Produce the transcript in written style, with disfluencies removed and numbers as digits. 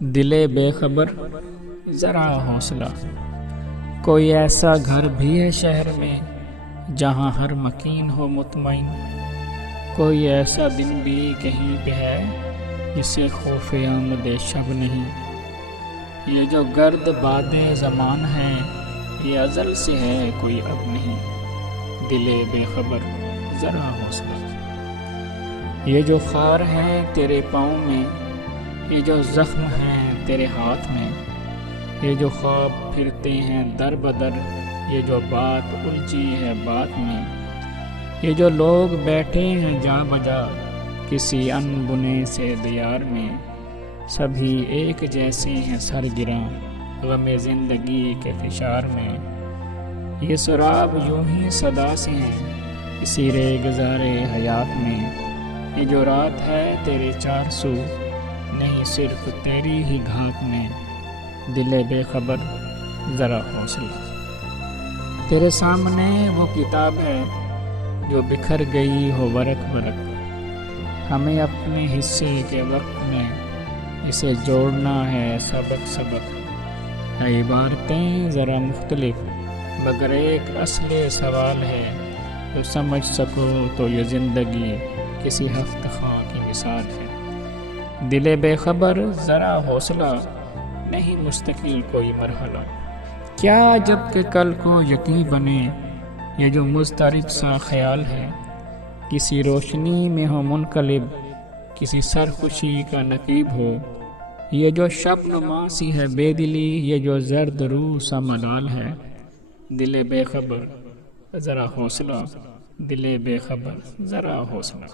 دل بے خبر ذرا حوصلہ، کوئی ایسا گھر بھی ہے شہر میں جہاں ہر مکین ہو مطمئن، کوئی ایسا دن بھی کہیں پہ ہے جسے خوف آمد شب نہیں۔ یہ جو گرد باد زمان ہے یہ ازل سے ہے کوئی اب نہیں، دل بے خبر ذرا حوصلہ۔ یہ جو خار ہے تیرے پاؤں میں، یہ جو زخم ہیں تیرے ہاتھ میں، یہ جو خواب پھرتے ہیں در بدر، یہ جو بات الجھی ہے بات میں، یہ جو لوگ بیٹھے ہیں جا بجا کسی انبنے سے دیار میں، سبھی ایک جیسے ہیں سر گراں غم زندگی کے فشار میں۔ یہ سراب یوں ہی صدا سے ہیں اسی ریگزار حیات میں، یہ جو رات ہے تیرے چار سو نہیں صرف تیری ہی گھات میں، دل بے خبر ذرا حوصلہ۔ تیرے سامنے وہ کتاب ہے جو بکھر گئی ہو ورق ورق، ہمیں اپنے حصے کے وقت میں اسے جوڑنا ہے سبق سبق۔ ہے عبارتیں ذرا مختلف مگر ایک اصل سوال ہے، تو سمجھ سکو تو یہ زندگی کسی ہفت خواہ کی مثال ہے۔ دل بے خبر ذرا حوصلہ، نہیں مستقل کوئی مرحلہ، کیا جب کہ کل کو یقین بنے یہ جو مضطرب سا خیال ہے، کسی روشنی میں ہو منقلب کسی سرخوشی کا نقیب ہو، یہ جو شب نما سی ہے بے دلی، یہ جو زرد روح سا ملال ہے، دل بے خبر ذرا حوصلہ، دل بے خبر ذرا حوصلہ۔